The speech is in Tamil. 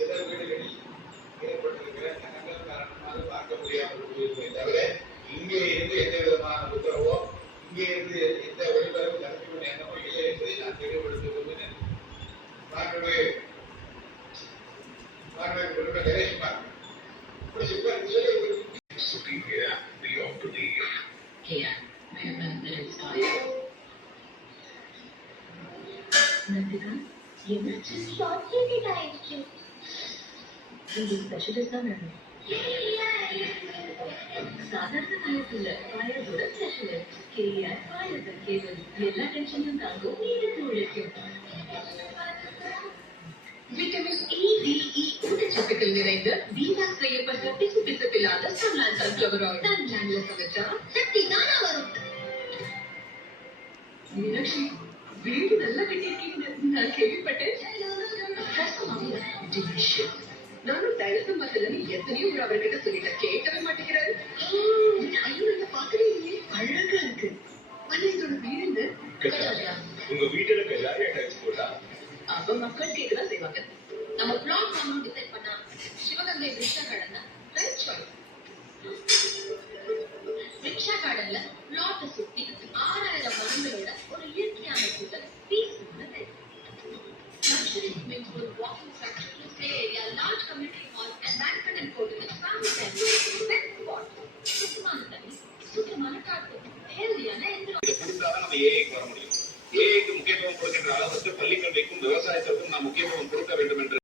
சில வீடுகளில் ஏற்பட்டிருக்கிற தனங்கள் காரணமாக பார்க்க முடியாமல் போயிருப்பதை தவிர இங்கே இருந்து எந்த விதமான உத்தரவோ இங்கே இருந்து எந்த ஒளிபரப்பு நடத்திவிட எண்ணமோ இல்லை என்பதை நான் தெளிவுபடுத்த விரும்பினேன். ஸ்பெஷலிஸ்ட் தான் வேணும். சாதாரண காயத்துல காயத்தோட ஸ்பெஷலிஸ்ட் கேஆர் காயத்தல் கேவல் எல்லா டென்ஷனையும் தாங்கும் நீடித்து உழைக்கும். விட்டமின் இ டி இ ஊட்டச்சத்துக்கள் நிறைந்த டீடாக்ஸ் செய்யப்பட்ட பிசுபிசுப்பில்லாத சன்லைட் சன்ஃப்ளவர் ஆயில் தான் பிளான்ல சமைச்சா சக்தி தானா வரும். மீனாட்சி வீடு நல்லா கட்டியிருக்கீங்க, நான் கேள்விப்பட்டேன். நானும் தைலசம் மசாலன்னு எத்தனையோ அவர்கிட்ட சொல்லிட்டேன், கேட்கவே மாட்டேங்கிறாரு. பாக்கவே இல்லையே, அழகா இருக்கு. மன்னோட வீடு உங்க வீட்டுல கஜாரியா டைல்ஸ் போட்டா அப்ப மக்கள் கேட்கதான் செய்வாங்க. நம்ம பிளாட் ஃபார்ம் டிசைட் பண்ணா Sivaganga rickshaw garden right choice. Rickshaw கார்டன்ல பிளாட் சுத்தி 6000 மரங்களோட ஒரு இயற்கையான சூழல், பீஸ்ஃபுல்லான life. Luxury swimming pool, walking track, play area, large community hall and badminton court with family time. Best spot. சுத்தமான தண்ணி, சுத்தமான காற்று, ஹெல்தியான என்விரான்மென்ட். இதை கொடுத்தாதான் நம்ம ஏஐக்கு வர முடியும். ஏஐக்கு முக்கியத்துவம் கொடுக்கின்ற அளவுக்கு பள்ளிக்கல்விக்கும் விவசாயத்திற்கும் நாம் முக்கியத்துவம் கொடுக்க வேண்டும் என்று